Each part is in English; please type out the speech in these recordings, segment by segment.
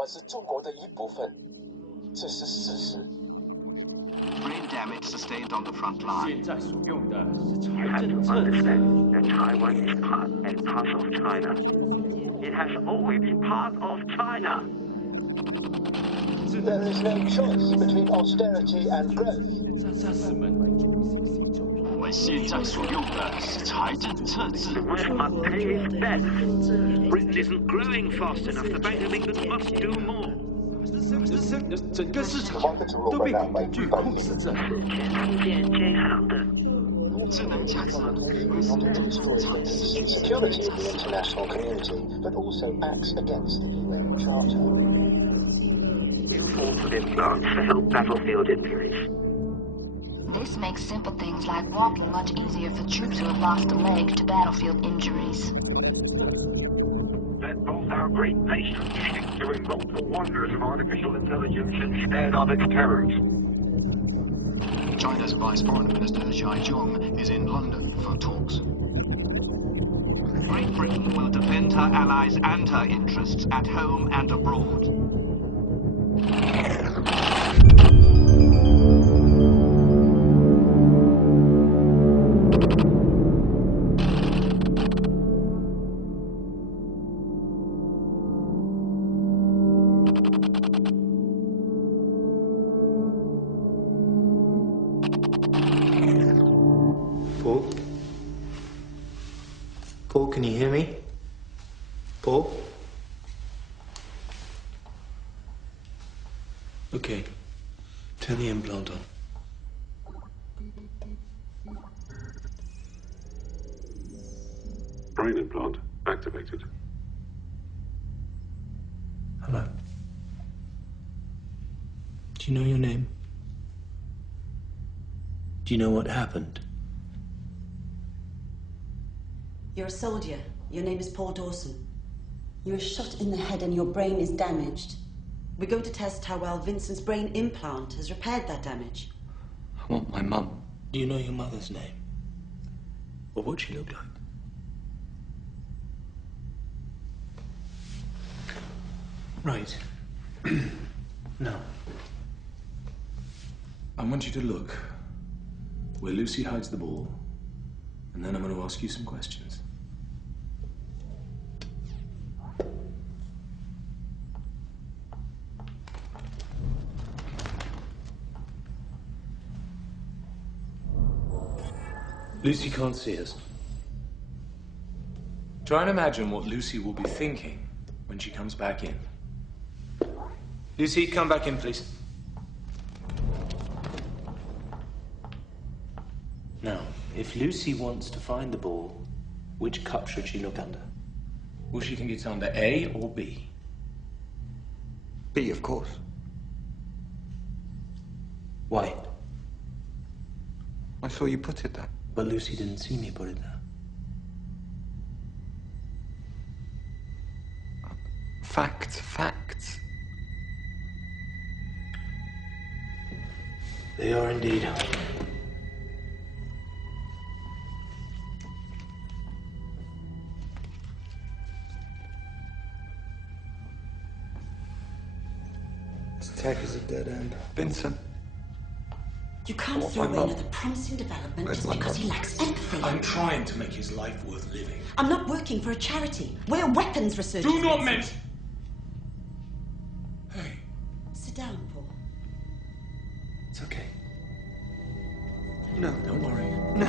湾是中国的一部分，这是事实。Brain damage sustained on the front line. 现在所用的是 You have to understand that Taiwan is part and parcel of China. It has always been part of China. There is no choice between austerity and growth. 我们现在所用的是财政赤字。 The West must pay its debts. Britain isn't growing fast enough. The Bank of England must do more. 整个市场都被恐惧控制着。智能驾驶会使这种长期 Security of the international community, but also acts against the UN Charter. New forms of implants to help battlefield injuries. This makes simple things like walking much easier for troops who have lost a leg to battlefield injuries. Let both our great nations seek to invoke the wonders of artificial intelligence instead of its terrors. China's Vice Foreign Minister Xi Zhong is in London for talks. Great Britain will defend her allies and her interests at home and abroad. Paul? Paul, can you hear me? Paul? Okay. Turn the implant on. Brain implant activated. Hello. Do you know your name? Do you know what happened? You're a soldier. Your name is Paul Dawson. You were shot in the head and your brain is damaged. We're going to test how well Vincent's brain implant has repaired that damage. I want my mum. Do you know your mother's name? Or what she looked like? Right. Now, I want you to look where Lucy hides the ball, and then I'm going to ask you some questions. Lucy can't see us. Try and imagine what Lucy will be thinking when she comes back in. Lucy, come back in, please. Now, if Lucy wants to find the ball, which cup should she look under? Well, she can get under A or B. B, of course. Why? I saw you put it there. But Lucy didn't see me put it there. Facts, facts. They are indeed. This tech is a dead end. Vincent. You can't throw away another promising development just because he lacks empathy. I'm trying to make his life worth living. I'm not working for a charity. We're weapons researchers. Do not mention... Hey. Sit down, Paul. It's okay. No. Don't worry. No.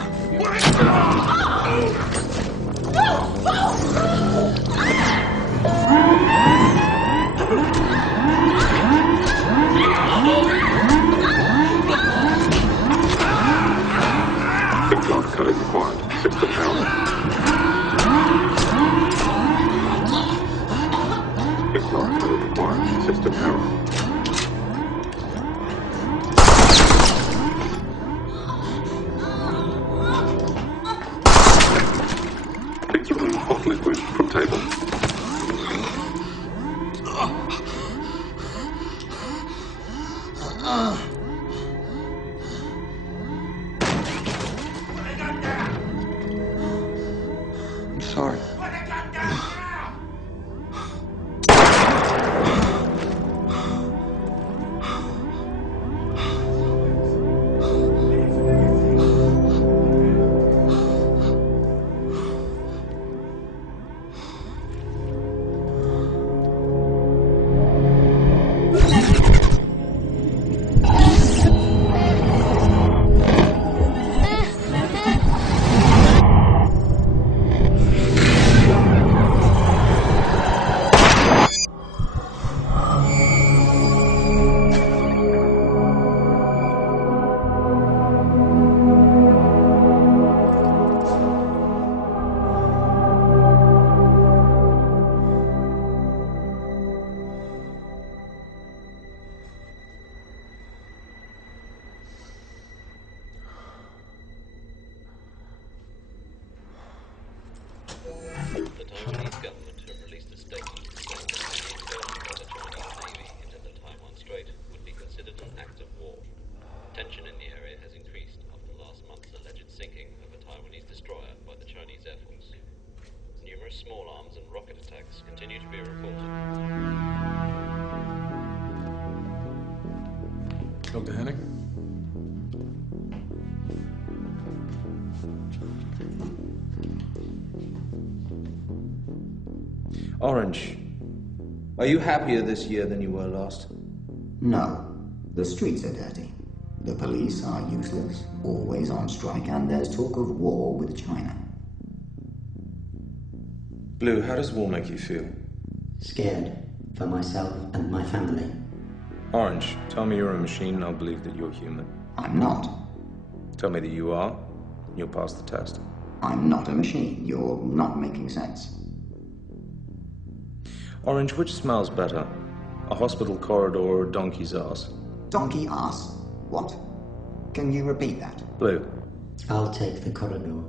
Implant code required. System error. Implant code required. System error. Please remove hot liquid from table. I'm sorry. The Taiwanese government have released a statement saying that any incursion by the Chinese Navy into the Taiwan Strait would be considered an act of war. Tension in the area has increased after last month's alleged sinking of a Taiwanese destroyer by the Chinese Air Force. Numerous small arms and rocket attacks continue to be reported. Dr. Henning? Orange, are you happier this year than you were last? No. The streets are dirty. The police are useless, always on strike, and there's talk of war with China. Blue, how does war make you feel? Scared. For myself and my family. Orange, tell me you're a machine and I'll believe that you're human. I'm not. Tell me that you are, and you'll pass the test. I'm not a machine. You're not making sense. Orange, which smells better? A hospital corridor or a donkey's ass? Donkey ass? What? Can you repeat that? Blue. I'll take the corridor.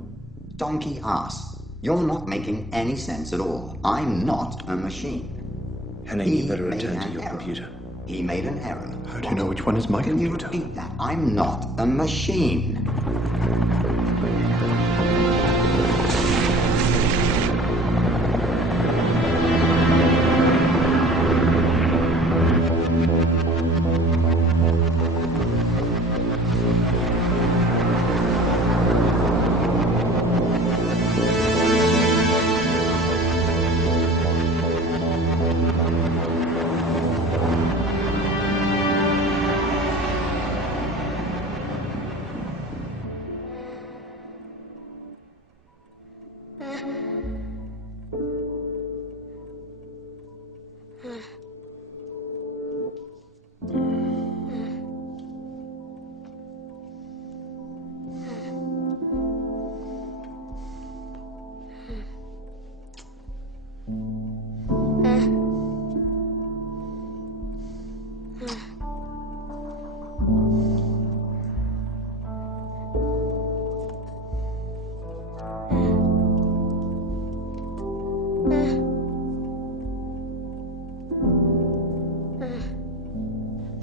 Donkey ass. You're not making any sense at all. I'm not a machine. Henning, you better attend to your computer. He made an error. How do you know which one is my computer? Can you repeat that? I'm not a machine.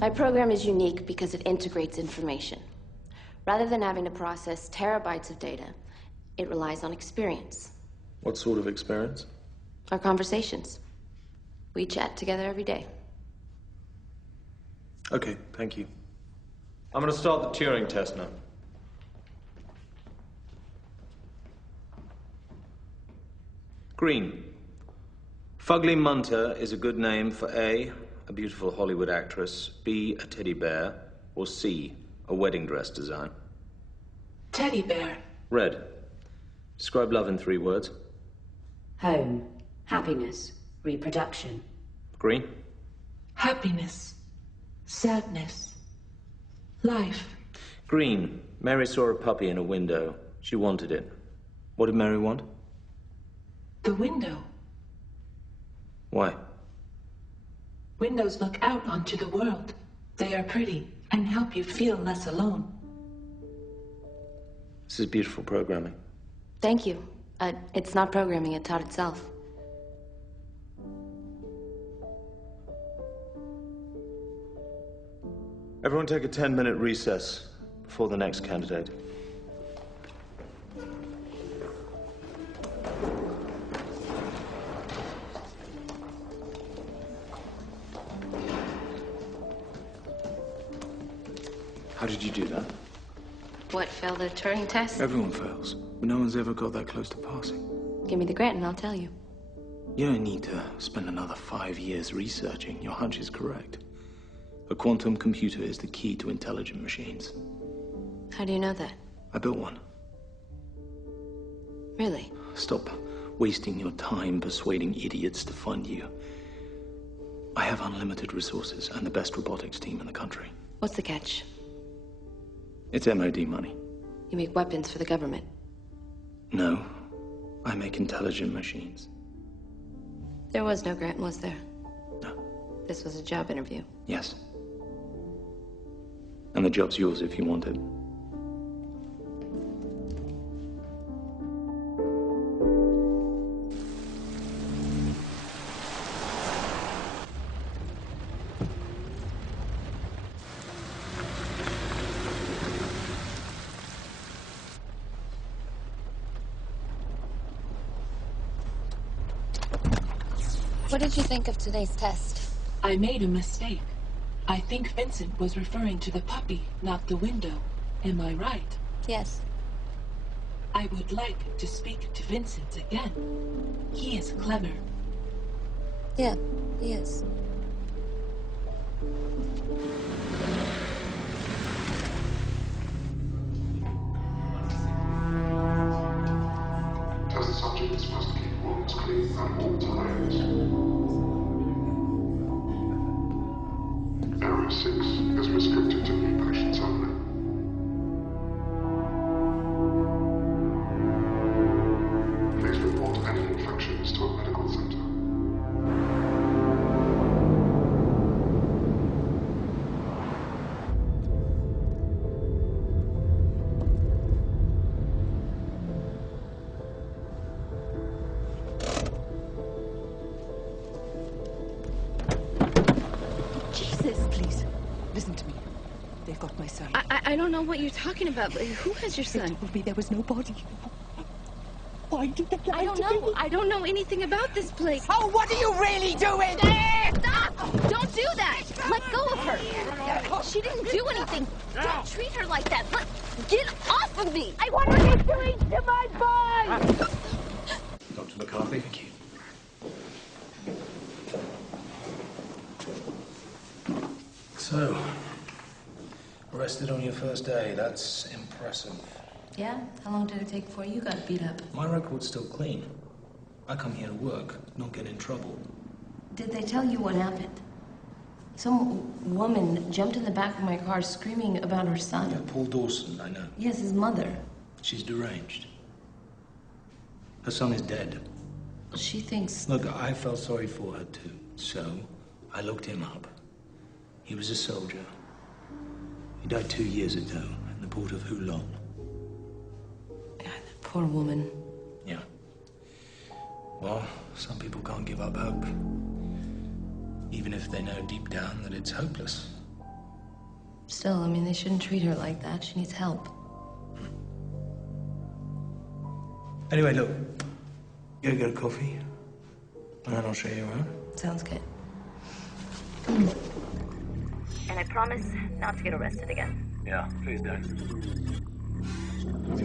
My program is unique because it integrates information. Rather than having to process terabytes of data, it relies on experience. What sort of experience? Our conversations. We chat together every day. Okay, thank you. I'm going to start the Turing test now. Green. Fugly Munter is a good name for A, a beautiful Hollywood actress, B, a teddy bear, or C, a wedding dress design. Teddy bear. Red. Describe love in 3 words. Home. Happiness. Reproduction. Green. Happiness. Sadness. Life. Green. Mary saw a puppy in a window. She wanted it. What did Mary want? The window. Why? Windows look out onto the world. They are pretty and help you feel less alone. This is beautiful programming. Thank you. It's not programming, it taught itself. Everyone take a 10-minute recess before the next candidate. How did you do that? What, failed the Turing test? Everyone fails, but no one's ever got that close to passing. Give me the grant and I'll tell you. You don't need to spend another 5 years researching. Your hunch is correct. A quantum computer is the key to intelligent machines. How do you know that? I built one. Really? Stop wasting your time persuading idiots to fund you. I have unlimited resources and the best robotics team in the country. What's the catch? It's MOD money. You make weapons for the government. No, I make intelligent machines. There was no grant, was there? No. This was a job interview. Yes. And the job's yours if you want it. What did you think of today's test? I made a mistake. I think Vincent was referring to the puppy, not the window. Am I right? Yes. I would like to speak to Vincent again. He is clever. Yeah, he is. Test subjects must keep wounds clean at all times. Area 6 is restricted to new patients only. Please report any infections to a medical center. I don't know what you're talking about, but who has your son? They told me there was no body. Why did they lie I don't to know. me? I don't know anything about this place. Oh, what are you really doing? Stop! Don't do that! Let go of her! She didn't do anything. Don't treat her like that. Get off of me! I want to get doing to my boy! Dr. McCarthy. Thank you. So, arrested on your first day. That's impressive. Yeah? How long did it take before you got beat up? My record's still clean. I come here to work, not get in trouble. Did they tell you what happened? Some woman jumped in the back of my car screaming about her son. Yeah, Paul Dawson, I know. Yes, his mother. She's deranged. Her son is dead. She thinks... Look, I felt sorry for her too, so I looked him up. He was a soldier. He died 2 years ago in the port of Hulong. Poor woman. Yeah. Well, some people can't give up hope. Even if they know deep down that it's hopeless. Still, I mean, they shouldn't treat her like that. She needs help. Anyway, look. You get a coffee, and then I'll show you around. Sounds good. And I promise not to get arrested again. Yeah, please don't. He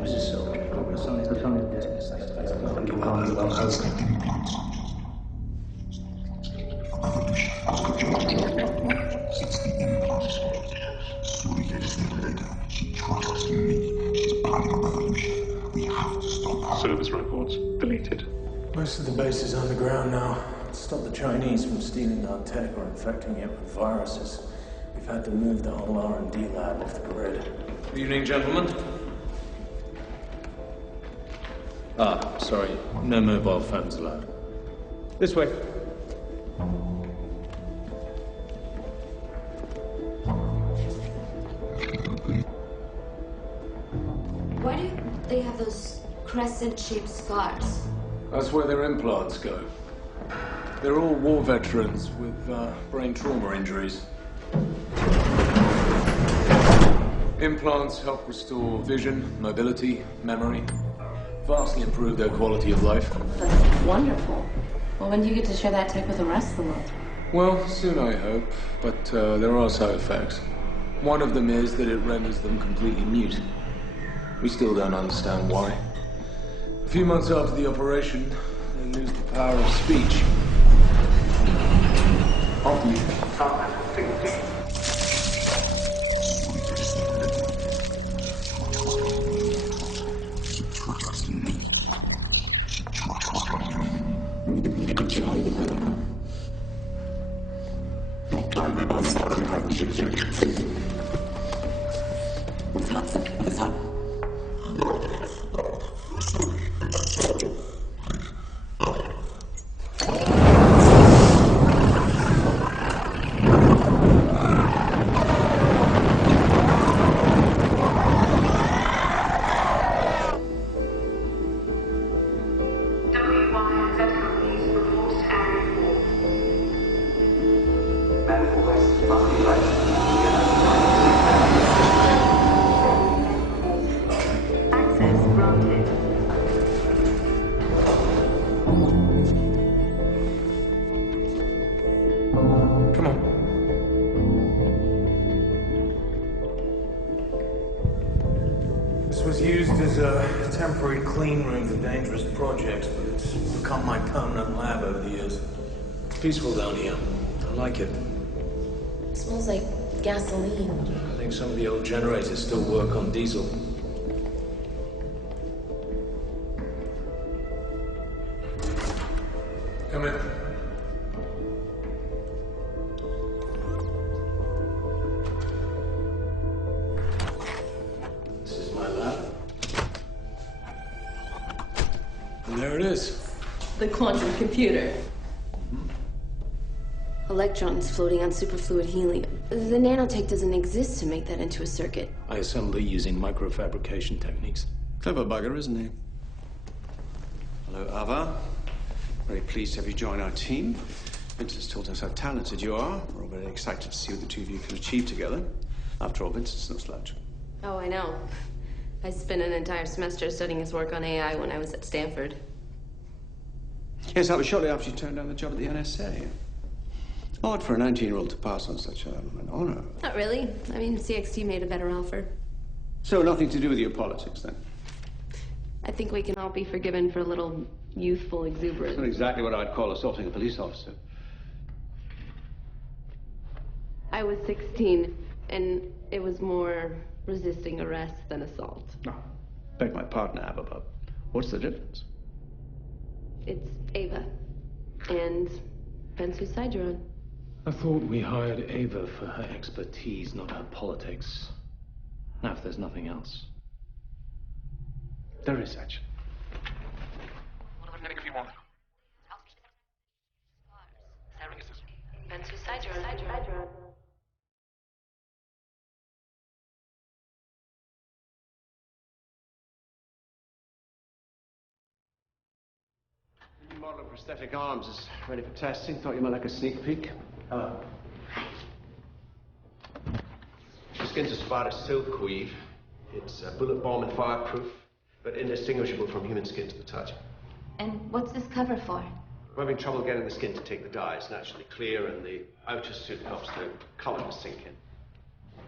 was a soldier. Her son is It's the implant. Suri gets it later. She trusts in me. She's planning a revolution. We have to stop her. Service records deleted. Most of the base is underground now. To stop the Chinese from stealing our tech or infecting it with viruses, we've had to move the whole R&D lab off the grid. Good evening, gentlemen. Ah, sorry. No mobile phones allowed. This way. Why do they have those crescent-shaped scars? That's where their implants go. They're all war veterans with brain trauma injuries. Implants help restore vision, mobility, memory. Vastly improve their quality of life. That's wonderful. Well, when do you get to share that tech with the rest of the world? Well, soon I hope, but there are side effects. One of them is that it renders them completely mute. We still don't understand why. A few months after the operation, they lose the power of speech. a temporary clean room for dangerous projects, but it's become my permanent lab over the years. Peaceful down here. I like it. It smells like gasoline. I think some of the old generators still work on diesel. Come in. This is my lab. And there it is. The quantum computer. Electrons floating on superfluid helium. The nanotech doesn't exist to make that into a circuit. I assembled it using microfabrication techniques. Clever bugger, isn't he? Hello, Ava. Very pleased to have you join our team. Vincent's told us how talented you are. We're all very excited to see what the two of you can achieve together. After all, Vincent's no slouch. Oh, I know. I spent an entire semester studying his work on AI when I was at Stanford. Yes, that was shortly after you turned down the job at the NSA. Odd for a 19-year-old to pass on such an honor. Not really. I mean, CXT made a better offer. So nothing to do with your politics, then? I think we can all be forgiven for a little youthful exuberance. That's not exactly what I'd call assaulting a police officer. I was 16, and it was more resisting arrest than assault. No. Beg my pardon, Ava, but what's the difference? It's Ava. And depends whose side you're on. I thought we hired Ava for her expertise, not her politics. Now, if there's nothing else. There is, actually. Depends whose side you're on. The new model of prosthetic arms is ready for testing. Thought you might like a sneak peek. Hello. The skin's a spotted silk weave. It's bullet bomb and fireproof, but indistinguishable from human skin to the touch. And what's this cover for? We're having trouble getting the skin to take the dye. It's naturally clear, and the outer suit helps the color to sink in.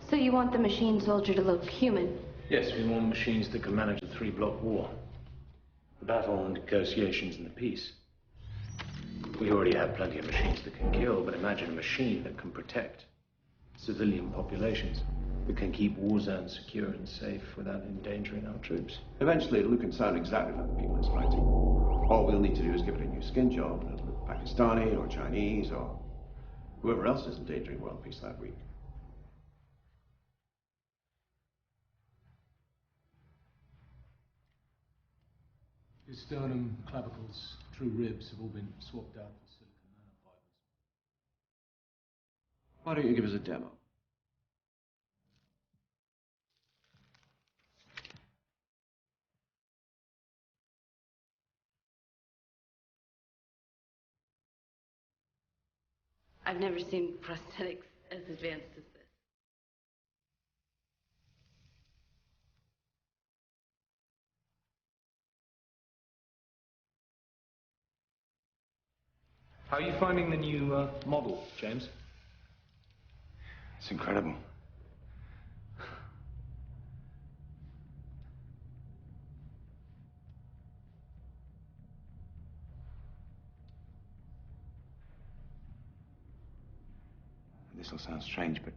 So you want the machine soldier to look human? Yes, we want machines that can manage a 3-block war. The battle and negotiations and the peace. We already have plenty of machines that can kill, but imagine a machine that can protect civilian populations, that can keep war zones secure and safe without endangering our troops. Eventually, it'll look and sound exactly like the people it's fighting. All we'll need to do is give it a new skin job, and it'll look Pakistani or Chinese or whoever else is endangering world peace that week. His sternum, clavicles, true ribs have all been swapped out for silicon nanofibers. Why don't you give us a demo? I've never seen prosthetics as advanced as this. How are you finding the new model, James? It's incredible. This will sound strange, but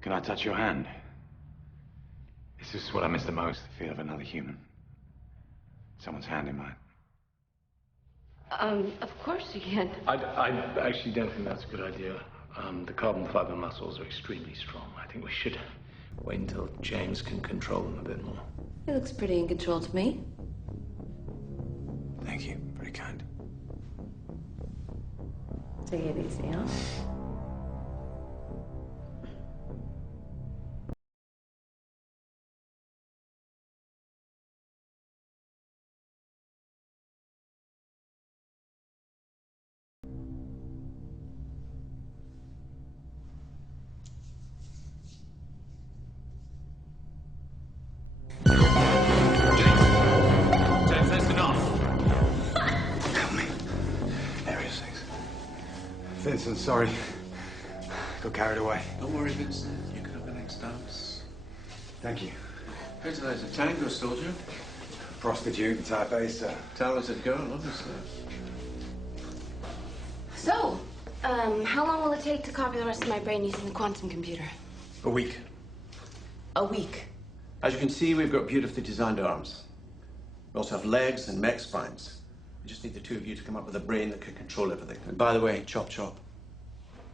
can I touch your hand? This is what I miss the most, the feel of another human. Someone's hand in mine. Of course you can. I actually don't think that's a good idea. The carbon fiber muscles are extremely strong. I think we should wait until James can control them a bit more. He looks pretty in control to me. Thank you. Very kind. Take it easy, huh? James, that's enough. Help me. Area 6. Vincent, sorry. Got carried away. Don't worry, Vincent. You can have the next dance. Thank you. Visualize a tango, soldier. Prostitute in Taipei, sir. Talented girl, obviously. So, how long will it take to copy the rest of my brain using the quantum computer? A week. A week? As you can see, we've got beautifully designed arms. We also have legs and mech spines. We just need the two of you to come up with a brain that can control everything. And by the way, chop chop,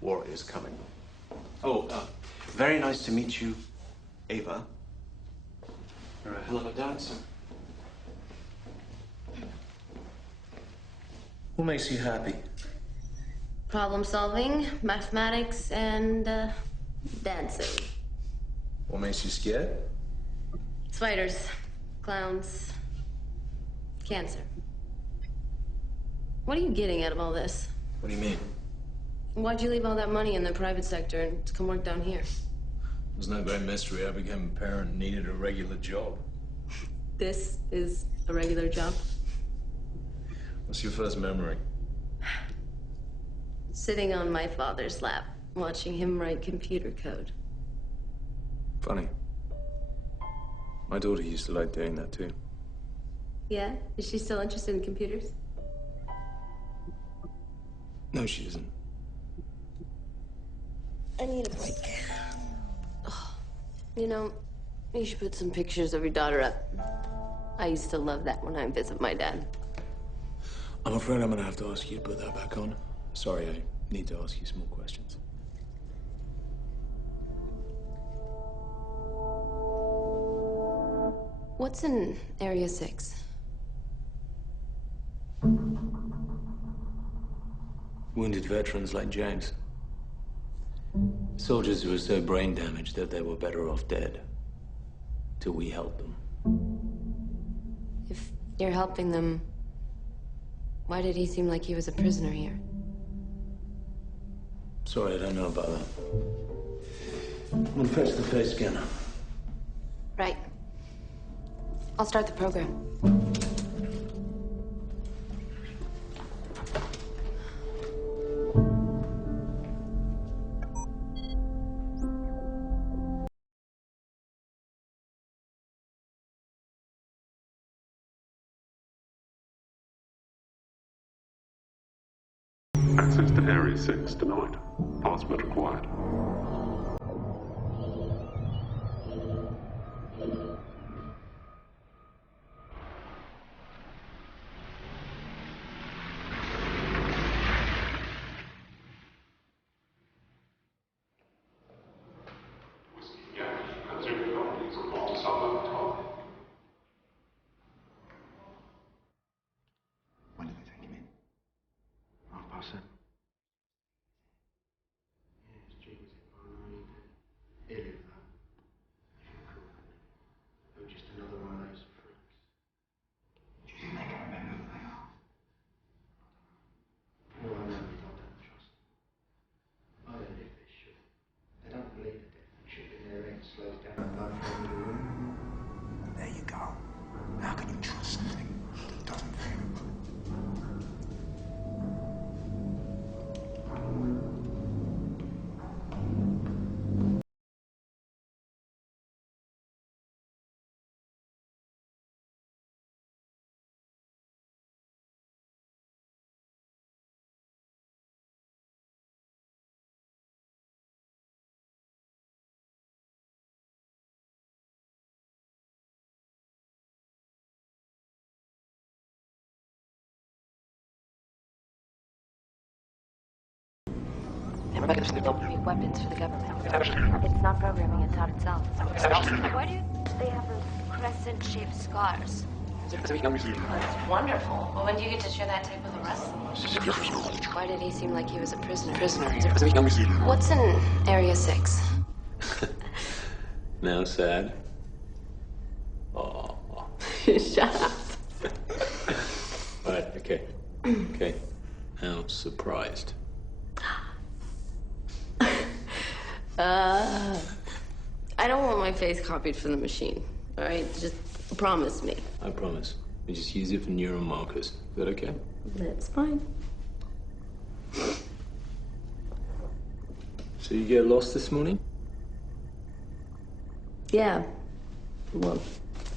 war is coming. Oh, very nice to meet you, Ava. You're a hell of a dancer. What makes you happy? Problem solving, mathematics, and dancing. What makes you scared? Spiders, clowns, cancer. What are you getting out of all this? What do you mean? Why'd you leave all that money in the private sector and to come work down here? It was no great mystery. I became a parent and needed a regular job. This is a regular job. What's your first memory? Sitting on my father's lap, watching him write computer code. Funny. My daughter used to like doing that too. Yeah? Is she still interested in computers? No, she isn't. I need a break. Oh, you know, you should put some pictures of your daughter up. I used to love that when I visit my dad. I'm afraid I'm gonna have to ask you to put that back on. Sorry, I need to ask you some more questions. What's in Area 6? Wounded veterans like James. Soldiers who were so brain damaged that they were better off dead. Till we helped them. If you're helping them, why did he seem like he was a prisoner here? Sorry, I don't know about that. I'm gonna fetch the face scanner. Right. I'll start the program. Access to Area 6 denied. Password required. When did they take him in? 7:30. Just another one of those freaks. Do you think they can remember who they are? No, I don't trust them. I don't think they should. They don't believe that the chip in their head slows down blood flow in the room. There you go. How can you trust something that doesn't feel? Make weapons for the government. It's not programming, it taught itself. Why do they have those crescent-shaped scars? It's wonderful. Well, when do you get to share that tape with the rest of them? Why did he seem like he was a prisoner? What's in Area 6? Now sad. Oh. Shut up. All right, okay. Okay. Now surprised. I don't want my face copied from the machine. All right, just promise me. I promise. We just use it for neural markers. Is that okay? That's fine. So you get lost this morning? Yeah. Well,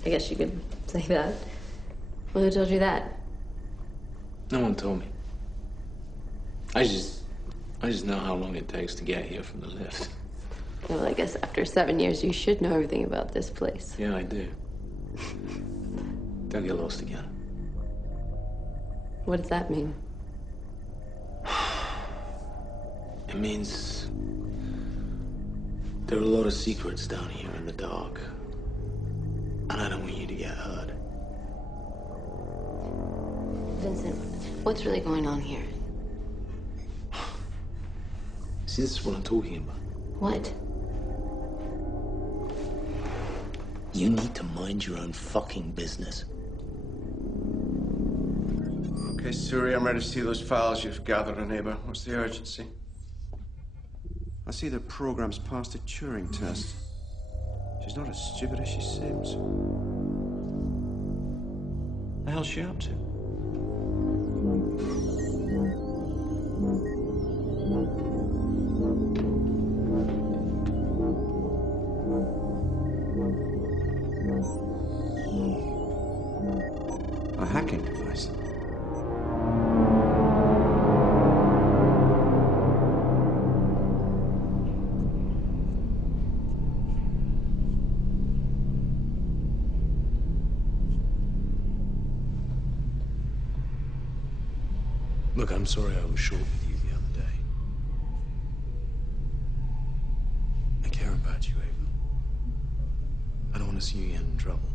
I guess you could say that. Well, who told you that? No one told me. I just know how long it takes to get here from the lift. Well, I guess after 7 years, you should know everything about this place. Yeah, I do. Don't get lost again. What does that mean? It means there are a lot of secrets down here in the dark. And I don't want you to get hurt. Vincent, what's really going on here? See, this is what I'm talking about. What? You need to mind your own fucking business. Okay, Suri, I'm ready to see those files you've gathered, neighbor. What's the urgency? I see the program's passed a Turing test. She's not as stupid as she seems. The hell's she up to? A hacking device. Look, I'm sorry I was short with you the other day. I care about you, Ava. I don't want to see you get in trouble.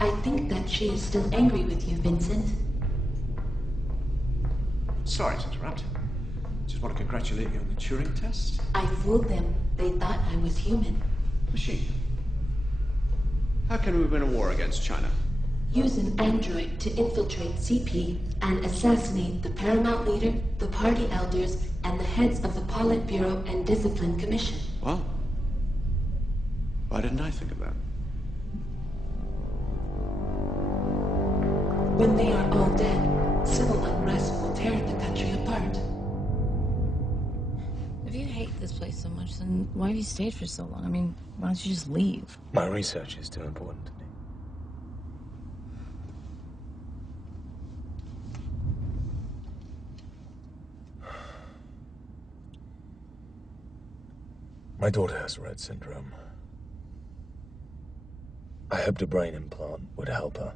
I think that she is still angry with you, Vincent. Sorry to interrupt. Just want to congratulate you on the Turing test. I fooled them. They thought I was human. Machine. How can we win a war against China? Use an android to infiltrate CP and assassinate the paramount leader, the party elders, and the heads of the Politburo and Discipline Commission. What? Why didn't I think of that? When they are all dead, civil unrest will tear the country apart. If you hate this place so much, then why have you stayed for so long? I mean, why don't you just leave? My research is too important to me. My daughter has Rett syndrome. I hoped a brain implant would help her.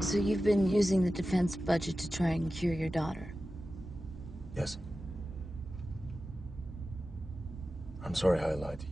So you've been using the defense budget to try and cure your daughter? Yes. I'm sorry I lied to you.